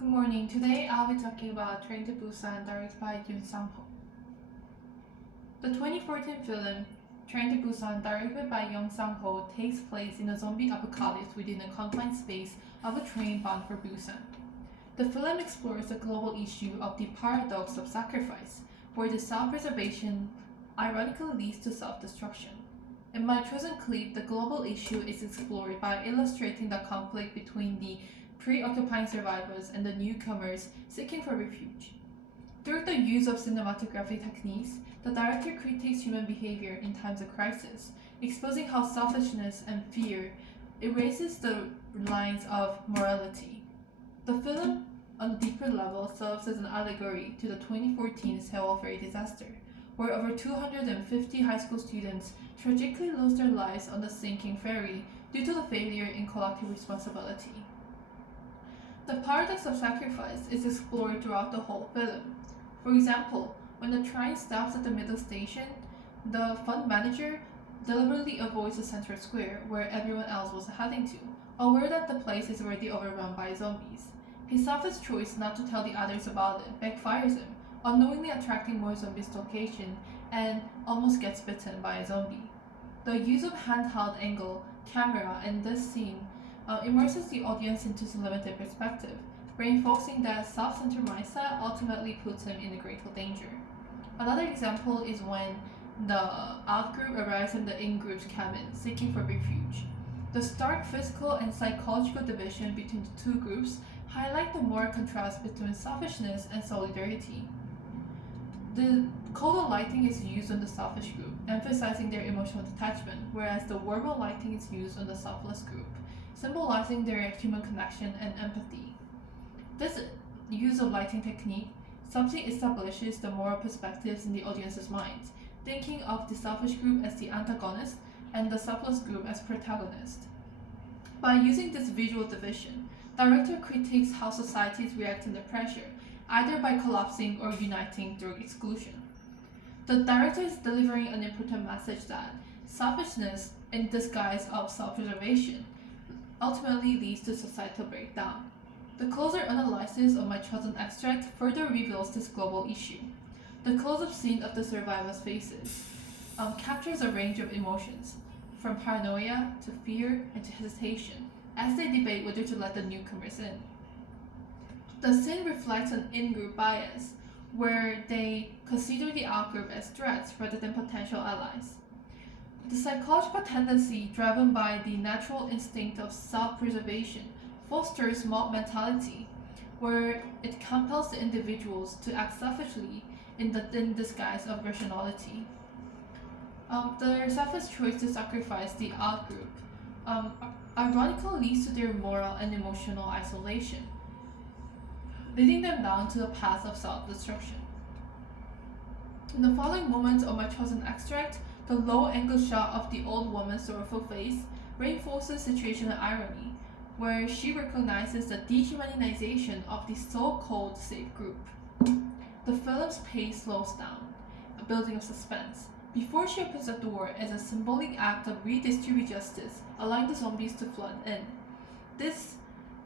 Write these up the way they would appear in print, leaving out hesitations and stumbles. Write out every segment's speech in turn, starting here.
Good morning. Today I'll be talking about Train to Busan, directed by Yoon Sang-ho. The 2014 film Train to Busan, directed by Yoon Sang-ho, takes place in a zombie apocalypse within a confined space of a train bound for Busan. The film explores the global issue of the paradox of sacrifice, where the self-preservation ironically leads to self-destruction. In my chosen clip, the global issue is explored by illustrating the conflict between the preoccupying survivors and the newcomers seeking for refuge. Through the use of cinematography techniques, the director critiques human behavior in times of crisis, exposing how selfishness and fear erases the lines of morality. The film, on a deeper level, serves as an allegory to the 2014 Seoul ferry disaster, where over 250 high school students tragically lose their lives on the sinking ferry due to the failure in collective responsibility. The paradox of sacrifice is explored throughout the whole film. For example, when the train stops at the middle station, the fund manager deliberately avoids the central square where everyone else was heading to, aware that the place is already overrun by zombies. His selfish choice not to tell the others about it backfires him, unknowingly attracting more zombies to the location and almost gets bitten by a zombie. The use of handheld angle camera in this scene immerses the audience into some limited perspective, reinforcing that self-centered mindset ultimately puts him in a greater danger. Another example is when the out-group arrives in the in-group's cabin, seeking for refuge. The stark physical and psychological division between the two groups highlight the moral contrast between selfishness and solidarity. The color lighting is used on the selfish group, emphasizing their emotional detachment, whereas the warmer lighting is used on the selfless group, symbolizing their human connection and empathy. This use of lighting technique subtly establishes the moral perspectives in the audience's minds, thinking of the selfish group as the antagonist and the selfless group as protagonist. By using this visual division, director critiques how societies react under pressure, either by collapsing or uniting through exclusion. The director is delivering an important message that selfishness in disguise of self-preservation ultimately leads to societal breakdown. The closer analysis of my chosen extract further reveals this global issue. The close-up scene of the survivors' faces captures a range of emotions, from paranoia to fear and to hesitation, as they debate whether to let the newcomers in. The scene reflects an in-group bias, where they consider the out-group as threats rather than potential allies. The psychological tendency driven by the natural instinct of self-preservation fosters mob mentality, where it compels the individuals to act selfishly in the thin disguise of rationality. Their selfish choice to sacrifice the out-group ironically leads to their moral and emotional isolation, leading them down to the path of self-destruction. In the following moments of my chosen extract, the low-angle shot of the old woman's sorrowful face reinforces situational irony, where she recognizes the dehumanization of the so-called safe group. The film's pace slows down, a building of suspense, before she opens the door as a symbolic act of redistribute justice, allowing the zombies to flood in. This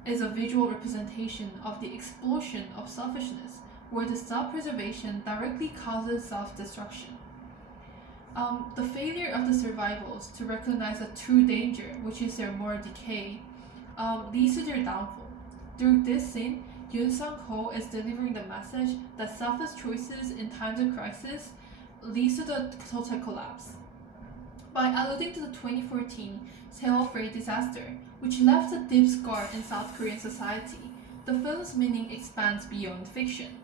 is a visual representation of the explosion of selfishness, where the self-preservation directly causes self-destruction. The failure of the survivors to recognize a true danger, which is their moral decay, leads to their downfall. Through this scene, Yoon Sang-ho is delivering the message that selfless choices in times of crisis leads to the total collapse. By alluding to the 2014 Seoul ferry disaster, which left a deep scar in South Korean society, the film's meaning expands beyond fiction.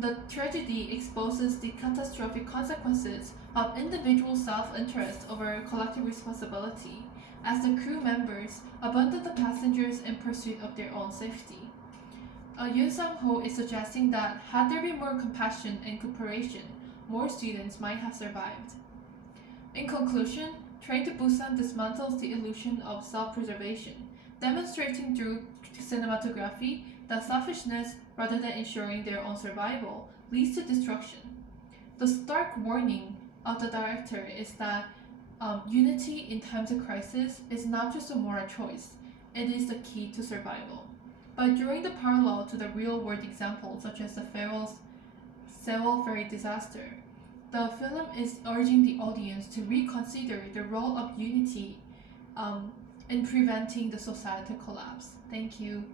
The tragedy exposes the catastrophic consequences of individual self-interest over collective responsibility, as the crew members abandon the passengers in pursuit of their own safety. Yoon Sang-ho is suggesting that had there been more compassion and cooperation, more students might have survived. In conclusion, Train to Busan dismantles the illusion of self-preservation, demonstrating through cinematography that selfishness, rather than ensuring their own survival, leads to destruction. The stark warning of the director is that unity in times of crisis is not just a moral choice, it is the key to survival. By drawing the parallel to the real-world examples, such as the Sewol ferry disaster, the film is urging the audience to reconsider the role of unity in preventing the societal collapse. Thank you.